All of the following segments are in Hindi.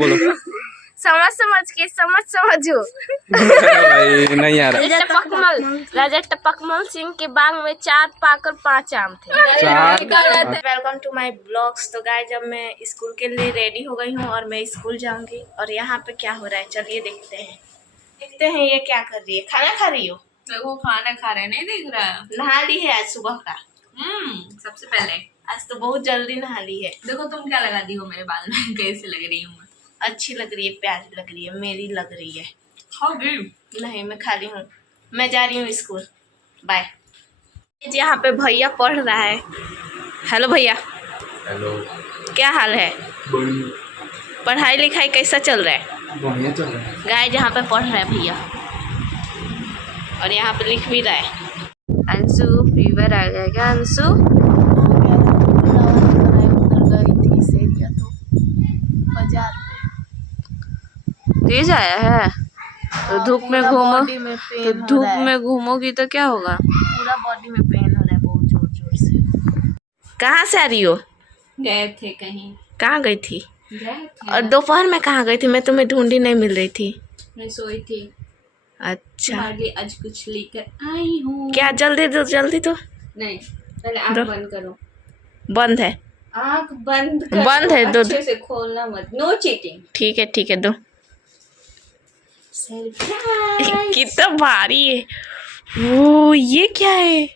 बोलो। समझ के समझो। भाई नहीं आ रहा। राजा टपकमल सिंह के बाग में 4 पाकर 5 आम थे। Welcome to my blogs. तो गाइस जब मैं स्कूल के लिए रेडी हो गई हूँ और मैं स्कूल जाऊंगी और यहाँ पे क्या हो रहा है चलिए देखते हैं ये क्या कर रही है। खाना खा रही हो? वो खाना खा रहे नहीं दिख रहा है। नहा ली है आज सुबह का? सबसे पहले आज तो बहुत जल्दी नहा ली है। देखो तुम क्या लगा दी हो मेरे बाल में, कैसे लग रही हूँ मैं? अच्छी लग रही है, प्यारी लग रही है, मेरी लग रही है। खाओ भी? नहीं मैं खाली हूँ, मैं जा रही हूँ स्कूल। बाय। यहाँ पे भैया पढ़ रहा है। हेलो भैया। हेलो। क्या हाल है? पढ़ाई लिखाई कैसा चल रहा है? बढ़िया चल रहा है। गाय जहाँ पे पढ़ रहा है भैया और यहाँ पे लिख भी रहा है। अंशु फीवर आ गया क्या? अंशु बाजार तेज आया है तो धूप में घूमो, तो धूप में घूमोगी तो क्या होगा? पूरा बॉडी में पेन हो रहा है बहुत जोर जोर से। कहाँ से आ रही हो? गए थे कहीं। कहाँ गई थी? गए थे। और दोपहर में कहाँ गई थी? मैं तुम्हें ढूंढी नहीं मिल रही थी। मैं सोई थी। अच्छा आगे आज कुछ लेकर आई हूँ। क्या? जल्दी दो जल्दी दो। नहीं पहले आँख बंद करो। बंद है? आँख बंद करो। बंद है, दो। अच्छे से खोलना मत, नो चीटिंग। ठीक है दो। कितना भारी है वो, ये क्या है?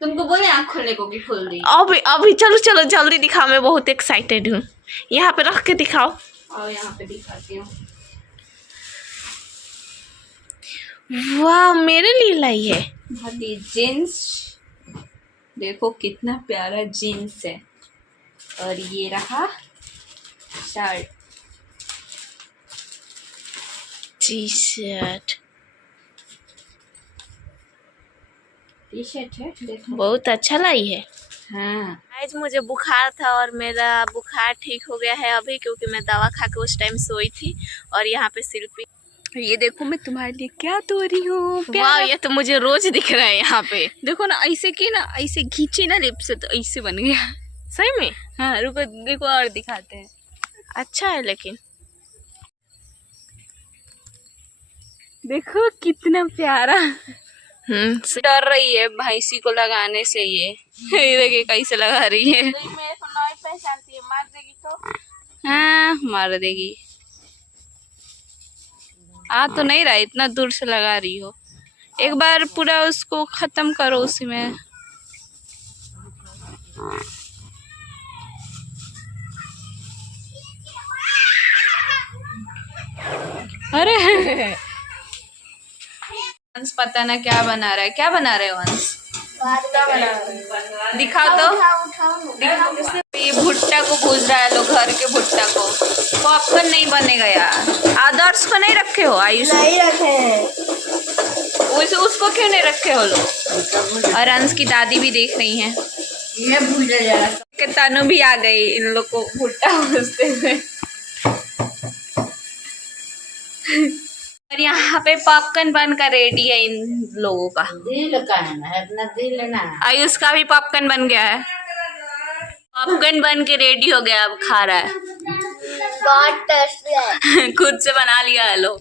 तुमको बोले आँख खोलने को, भी खोल दी। अभी चलो जल्दी दिखाओ, मैं बहुत एक्साइटेड हूँ। यहाँ पे रख के दिखाओ। और यहाँ पे दिखाती हूँ। वाह मेरे लिए लाई है। भाभी जीन्स देखो कितना प्यारा जीन्स है। और ये रहा शर्ट, टी शर्ट है देखो। बहुत अच्छा लाई है। हाँ आज मुझे बुखार था और मेरा बुखार ठीक हो गया है अभी, क्योंकि मैं दवा खा के उस टाइम सोई थी। और यहाँ पे शिल्पी, ये देखो मैं तुम्हारे लिए क्या तोड़ी हूँ। वाह ये तो मुझे रोज दिख रहा है यहाँ पे। देखो ना, ऐसे की ना, ऐसे खींची ना लिप से तो ऐसे बन गया। सही में? हाँ रुको देखो और दिखाते हैं। अच्छा है लेकिन देखो कितना प्यारा। डर रही है भैंसी को लगाने से। ये देखिए कैसे लगा रही है। मेरे को नहीं पहचानती है, मार देगी तो? हाँ मार देगी। आ तो नहीं रहा, इतना दूर से लगा रही हो। एक बार पूरा उसको खत्म करो उसी में। अरे अंश पता ना क्या बना रहा है। क्या बना रहे हो अंश? दिखाओ तो। दिखाओ। ये भुट्टा को भूज रहा है, लोग घर के भुट्टा को। पॉपकॉर्न नहीं बनेगा यार। आदर्श को नहीं रखे हो? आयुष नहीं रखे हैं। उसको क्यों नहीं रखे हो लोग? और अंश की दादी भी देख रही हैं। ये भूल जा के तानू भी आ गई इन लोग को भुट्टा भूजते हुए। और यहाँ पे पॉपकॉर्न बनकर रेडी है इन लोगों का। दिल का है अपना दिल ना। आयुष का भी पॉपकॉर्न बन गया है। पॉपकॉर्न बन के रेडी हो गया, अब खा रहा है। बहुत टेस्टी है। खुद से बना लिया है लोग,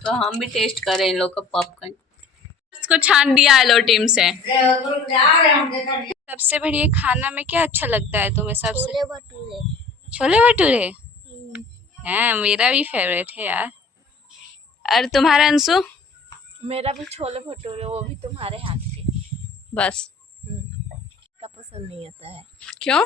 तो हम भी टेस्ट करें इन लोग का पॉपकॉर्न। इसको छान दिया है लो टीम से। सबसे बढ़िया खाना में क्या अच्छा लगता है तुम्हें? सबसे छोले भटूरे। छोले भटूरे? हाँ मेरा भी फेवरेट है यार। और तुम्हारा अंशु? मेरा भी छोले भटूरे, वो भी तुम्हारे हाथ के। बस का पसंद नहीं आता है। क्यों?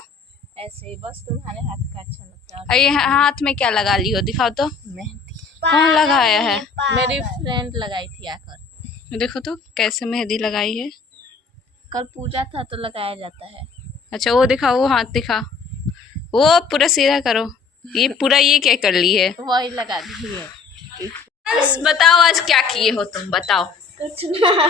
ऐसे ही बस तुम्हारे हाथ का अच्छा लगता है। ये हाथ में क्या लगा ली हो? दिखाओ तो। मेहंदी। कौन लगाया है? मेरी फ्रेंड लगाई थी आकर। देखो तो कैसे मेहंदी लगाई है। कल पूजा था तो लगाया जाता है। अच्छा वो दिखा, वो हाथ दिखा, वो पूरा सीधा करो। ये पूरा ये क्या कर ली है? वही लगा दी है। बताओ आज क्या किए हो तुम? बताओ कुछ ना।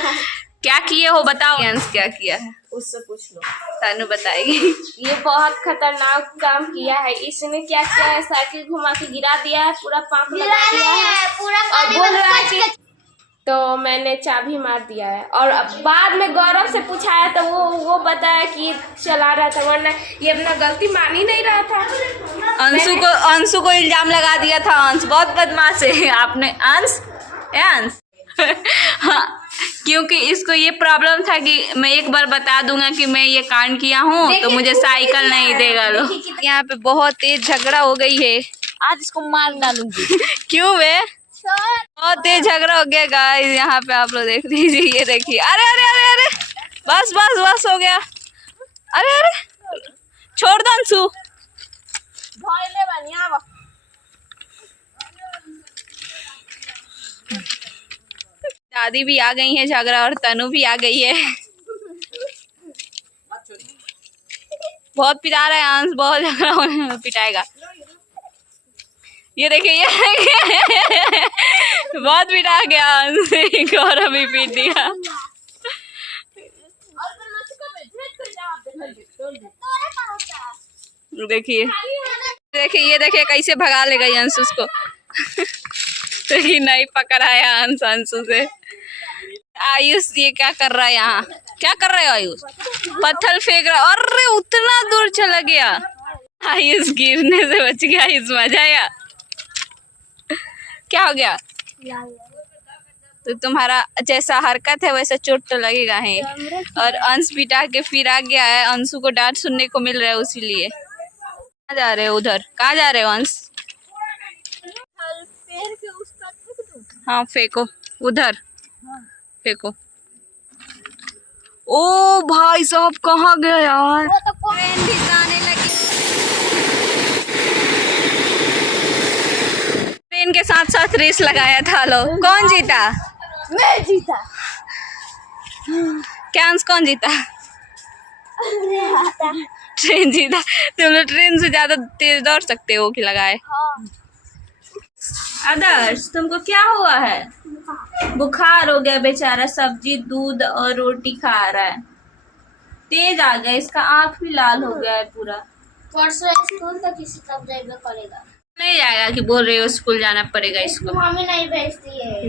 क्या किए हो बताओ। अंश क्या किया है? उससे पूछ लो, तानू बताएगी। ये बहुत खतरनाक काम किया है। इसने क्या किया है, साइकिल घुमा के गिरा दिया है, पूरा पंप लगा दिया है और बोल रहा है कि तो मैंने चाबी मार दिया है। और बाद में गौरव से पूछाया तो वो बताया कि चला रहा था, वरना ये अपना गलती मान ही नहीं रहा था। अंशु को इल्जाम लगा दिया था। अंश बहुत बदमाश है। आपने अंश हाँ, क्योंकि इसको ये प्रॉब्लम था कि मैं एक बार बता दूंगा कि मैं ये कांड किया हूँ तो मुझे साइकिल नहीं देगा लोग। यहाँ पे बहुत तेज झगड़ा हो गई है। आज इसको मार डालूंगी। क्यों बे? बहुत तेज झगड़ा हो गया गाइस। यहाँ पे आप लोग देख लीजिए, ये देखिए। अरे अरे अरे अरे बस बस बस हो गया। अरे अरे छोड़ दो अंशु। दादी भी आ गई है झगड़ा और तनु भी आ गई है। बहुत पिटा रहा है अंश, बहुत झगड़ा पिटाएगा। ये देखिए ये बहुत पिटा गया अंश, एक और अभी पीट दिया। देखिए देखिए ये देखिए कैसे भगा ले गई अंश उसको। देखिए नहीं पकड़ाया अंश अंशु से। आयुष ये क्या कर रहा है यहाँ? क्या कर रहे हो आयुष? पत्थर फेंक रहा। अरे उतना दूर चला गया। आयुष गिरने से बच गया। आयुष मजा आया। क्या हो गया? तो तुम्हारा जैसा हरकत है वैसा चोट तो लगेगा है। और अंश पिटा के फिर आ गया है। अंशु को डांट सुनने को मिल रहा है उसीलिए। कहाँ जा रहे हो? उधर कहाँ जा रहे हो अंश? हाँ फेंको, उधर फेंको। ओ भाई साहब कहाँ गया यार? ट्रेन भी जाने लगी। ट्रेन के साथ साथ रेस लगाया था लोग। कौन जीता? मैं जीता। क्या अंश कौन जीता? ट्रेन जीता। तुम लोग ट्रेन से ज्यादा तेज दौड़ सकते हो कि लगाए? आदर्श तुमको क्या हुआ है? बुखार हो गया बेचारा। सब्जी दूध और रोटी खा रहा है। तेज आ गया, इसका आँख भी लाल हो गया है पूरा। परसों स्कूल तो किसी तब जाएगा पड़ेगा। नहीं जाएगा कि बोल रहे हो स्कूल जाना पड़ेगा इसको। हमें नहीं भेजती है।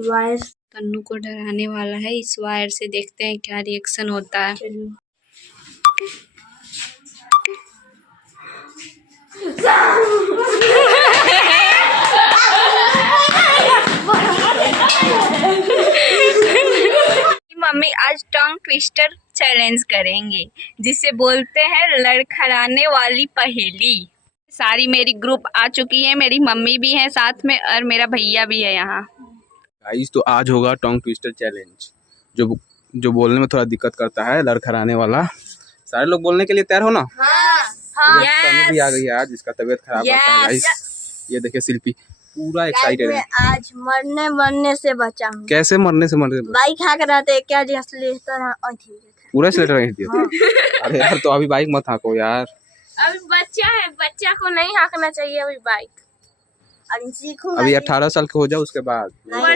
वायर तन्नू को डराने वाला है। इस वायर से देखते हैं क्या रिएक्शन होता है। मम्मी आज टंग ट्विस्टर चैलेंज करेंगे, जिसे बोलते हैं लड़खड़ाने वाली पहेली। सारी मेरी ग्रुप आ चुकी है। मेरी मम्मी भी है साथ में और मेरा भैया भी है यहाँ। गाइस तो आज होगा टंग ट्विस्टर चैलेंज, जो बोलने में थोड़ा दिक्कत करता है, लड़खड़ाने वाला। सारे लोग बोलने के लिए तैयार हो ना? तनु भी आ गई है आज, जिसका तबीयत खराब रहता है गाइस। ये देखिए शिल्पी पूरा एक्साइटेड है। आज मरने से बचा हूँ। कैसे मरने से? बाइक हाँक रहा था क्या पूरा स्लेटर रही थी। अरे यार तो अभी बाइक मत हाँको यार। अभी बच्चा है, बच्चा को नहीं हाँकना चाहिए अभी बाइक। अभी सीखूंगा। अभी 18 साल के हो जाओ उसके बाद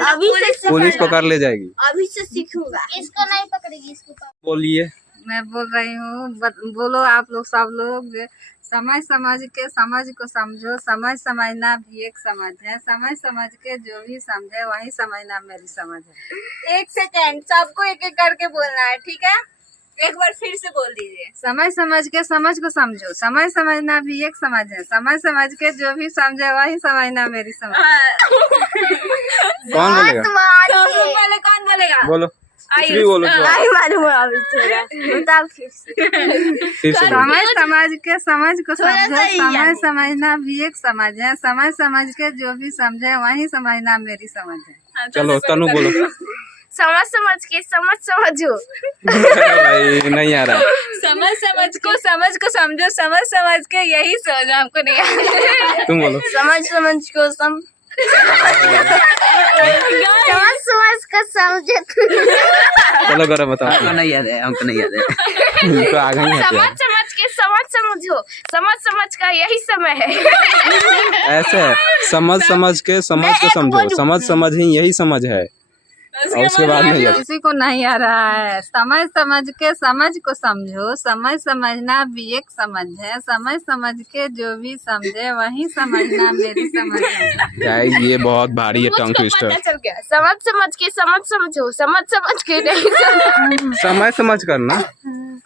अभी से पुलिस पकड़ ले जाएगी। अभी से सीखूंगा। इसको नहीं पकड़ेगी, इसको बोलिए। मैं बोल रही हूँ, बोलो आप लोग सब लोग। समझ समझ के समझ को समझो, समझ समझना भी एक समझ है। समझ समझ के जो भी समझे वही समझना मेरी समझ है। 1 सेकेंड, सबको एक एक करके बोलना है, ठीक है? एक बार फिर से बोल दीजिए। समझ समझ के समझ को समझो, समझ समझना भी एक समझ है। समझ समझ के जो भी समझे वही समझना मेरी समझ है। कौन बोलेगा? पहले कौन बोलेगा? बोलो, कुछ भी बोलो। नहीं मालूम अभी बताओ फिर से। समझ समझ के समझ को समझो, समझ समझना भी एक समझ है। समझ समझ के जो भी समझे वही समझना मेरी समझ है। चलो तनु बोलो। समझ के समझो। भाई नहीं आ रहा। समझ को समझो, समझ के यही समझो। हमको नहीं आता। तुम बोलो। समझ को समझे। चलो करो बताओ। हमको नहीं याद है, हमको नहीं याद है। तो आ गई है समझ के समझो। समझ का यही समय है। ऐसे है, समझ के समझ को समझो। समझ ही यही समझ है। और उसके बाद नहीं है। किसी को नहीं आ रहा है। समझ समझ के समझ को समझो, समझ समझना भी एक समझ है। समझ के जो भी समझे वही समझना मेरी समझ है। गाइस ये बहुत भारी है टंग ट्विस्टर। चल गया। समझ के समझो। समझ के नहीं समझ करना।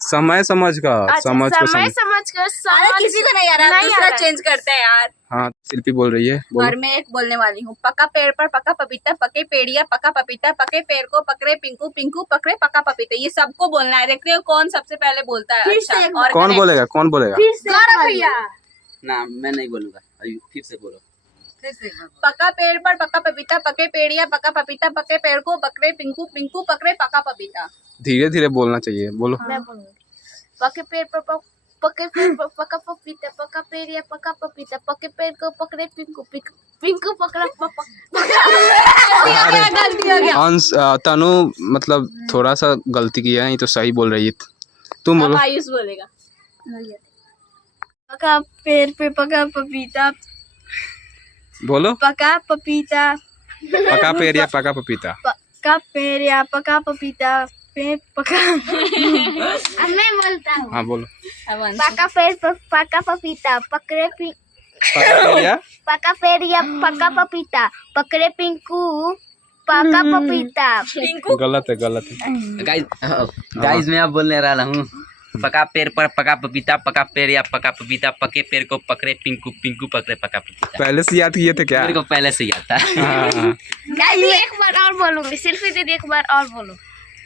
समय समझ का समझ को समय समझ। समझ कर अरे समझ किसी को नहीं आ रहा, नहीं आ दूसरा रहा है। चेंज करते हैं यार। हाँ शिल्पी बोल रही है, और बोलो। मैं एक बोलने वाली हूँ, पका पेड़ पर पका पपीता, पके पेड़िया पका पपीता, पके पेड़ को पकड़े पिंकू, पिंकू पकड़े पका पपीता। ये सबको बोलना है, देखते हो कौन सबसे पहले बोलता है। फिर अच्छा, से एक और कौन correct। बोलेगा, कौन बोलेगा? गौरव भैया ना मैं नहीं बोलूंगा, अभी फिर से बोलो। पका पेड़ पर पका पपीता, पके पेड़िया पका पपीता, पके पेड़ को पकड़े पिंकू, पिंकू पकड़े पका पपीता। धीरे धीरे बोलना चाहिए, बोलो। मैं बोलूंगी। पके पेड़ पर पके पेड़ पर पका पपीता, पका पेड़ या पका पपीता, पके पेड़ को पकड़े पिंकू, पिंकू पकड़ा गलती हो गया। अंश तनु मतलब थोड़ा सा गलती किया है, नहीं तो सही बोल रही है। तुम अब बोलो। आयुष बोलेगा। पका पेड़ पे पका पपीता, बोलो। पका पपीता, पका पेड़ या पका पपीता? पका पेड़ या पका पपीता, पेड़ पका अब मैं बोलता हूँ। हाँ बोलो। अब अंश। पका पेड़ पर पका पपीता, पकड़े पका पेड़ या पका पेड़ या पका पपीता, पकड़े पिंकू, पका पपीता। गलत है, गलत है। गाइस मैं अब बोलने रहा हूँ, पका पेड़ पर पका पपीता, पका पेड़ या पका पपीता, पके पेड़ को पकड़े पिंकू, पिंकू पकड़े पका पपीता। पहले से याद किए थे क्या? मेरे को पहले से याद था। हाँ। एक बार और बोलूंगी, सिर्फ दीदी एक बार और बोलो।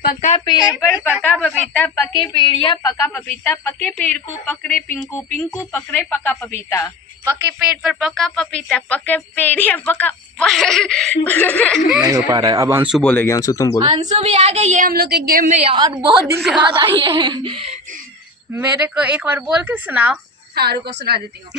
पका पेड़ पर पका पपीता, पके पेड़िया पका पपीता, पके पेड़ को पकड़े पिंकू, पिंकू पकड़े पका पपीता। पके पेड़ पर पका पपीता, पके पेड़ या पका नहीं हो पा रहा है, अब अंशु बोलेगी। अंशु तुम बोलो। अंशु भी आ गई है हम लोग के गेम में यार, बहुत दिन के बाद आई है। मेरे को एक बार बोल के सुनाओ। हाँ रुको, सुना देती हूँ।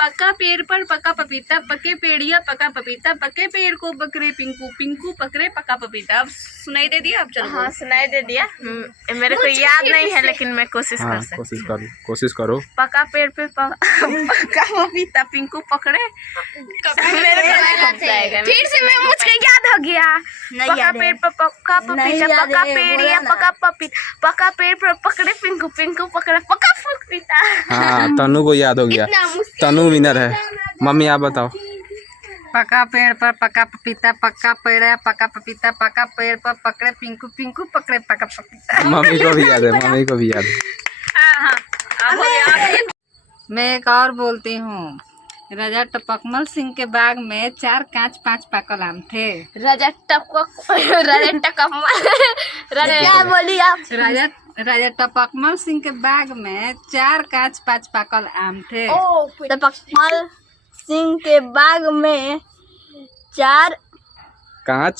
पका पेड़ पर पका पपीता, पके पेड़िया पका पपीता, पके पेड़ को पकड़े पिंकू, पिंकू पकड़े पका पपीता। अब सुनाई दे दिया? अब चलो। हाँ सुनाई दे दिया। मेरे को याद नहीं है, लेकिन मैं कोशिश हाँ कर सकती कोशिश करो, कोशिश करो। पका पेड़ पे पका पपीता, पिंकू पकड़े। मेरे को नहीं लग जाएगा। फिर से मैं मुझे याद हो गया। पका पेड़ पर पका पपीता, पका पेड़ या पका पपीता, पका पेड़ पर पकड़े पिंकू, पिंकू पकड़े पका पपीता। हाँ तनु को याद हो गया। तनु विनर है। मम्मी आप बताओ। पका पेड़ पर पका पपीता, पका पेड़ है पका पपीता, पका पेड़ पर पकड़े पिंकू, पिंकू पकड़े पका पपीता। मम्मी को भी याद है, मम्मी को भी याद है। मैं एक और बोलती हूँ। राजा टपकमल सिंह के बाग में 4 कांच 5 पाकल आम थे। राजा क्या बोली आप? राजा टपकमल सिंह के बाग में 4 कांच 5 पाकल आम थे। टपकमल सिंह के बाग में 4 कांच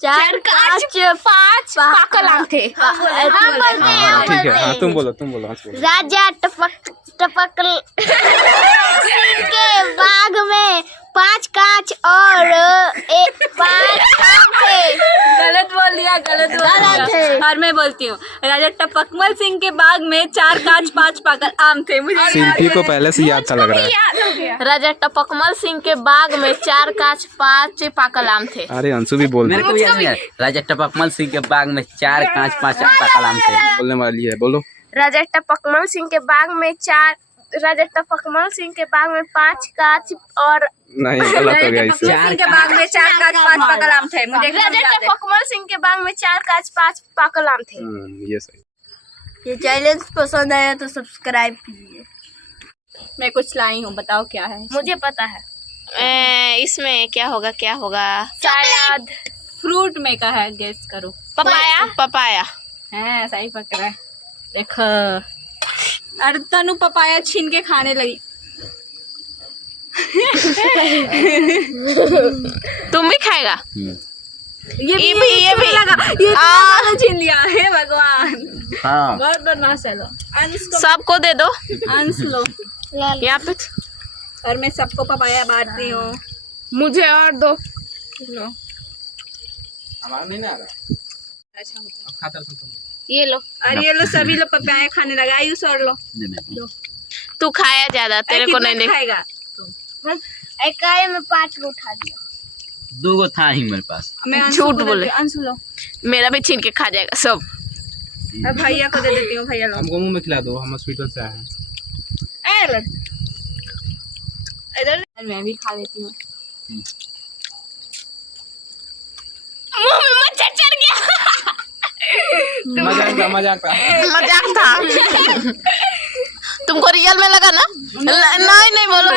5 पाकल आम थे। हाँ ठीक है। हाँ तुम बोलो, तुम बोलो। अंश बोलो। राजा टपकमल सिंह के बाग में 5 कांच और 5 आम थे। गलत बोल दिया, गलत बोल दिया। और मैं बोलती हूँ, राजा टपकमल सिंह के बाग में 4 कांच 5 पाकल आम थे। मुझे शिल्पी को पहले से याद सा लग रहा है। राजा टपकमल सिंह के बाग में 4 कांच 5 पाकल आम थे। अरे अंशु भी बोल मेरे दे। को भी याद नहीं आ रहा। राजा टपकमल सिंह के बाग में 4 कांच 5 पाकल आम थे। बोलने वाली है, बोलो। राजा टपकमल सिंह के बाग में 5 कांच और नहीं गलत हो गया इससे। सिंह के बाग में 4 कांच 5 पाकल आम थे। मुझे एकदम राजा याद है। टपकमल सिंह के बाग में 4 कांच 5 पाकल आम थे। ये सही। ये चैलेंज पसंद आया तो सब्सक्राइब कीजिए। मैं कुछ लाई हूँ, बताओ क्या है। मुझे पता है। इसमें क्या होगा, क्या होगा? शायद फ्रूट में का है, गेस करो। पपाया। है, सही पकड़ा है। देखो, अरे तनु पपाया छीन के खाने लगी। तुम भी खाएगा? ये भी लगा। ये तो छीन लिया है। भगवान, हाँ बहुत बदमाश है। लो अंश को, सबको दे दो। अंश लो। यहाँ पे और मैं सबको पपाया बांटती हूँ। मुझे और दो। लो, हमारा नहीं आ रहा। ये लो। और ये लो, सभी लोग पपाया खाने लगा। आयुष और लो। तू खाया ज्यादा, तेरे को नहीं देख। खाएगा। एक में 5 को उठा दिया। 2 गो था ही मेरे पास। मैं झूठ बोले। अंश लो। मेरा भी छीन के खा जाएगा सब। अब भैया को दे देती हूँ। भैया लो। हमको मुंह में खिला दो, हम हॉस्पिटल से आए हैं। इधर मैं भी खा लेती हूँ। मुंह में मच्छर चढ़ गया। मजाक था। मजाक था। तुमको रियल में लगा ना? नहीं नहीं बोलो।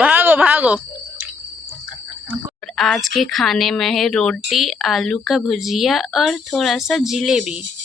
भागो भागो। आज के खाने में है रोटी, आलू का भुजिया और थोड़ा सा जलेबी।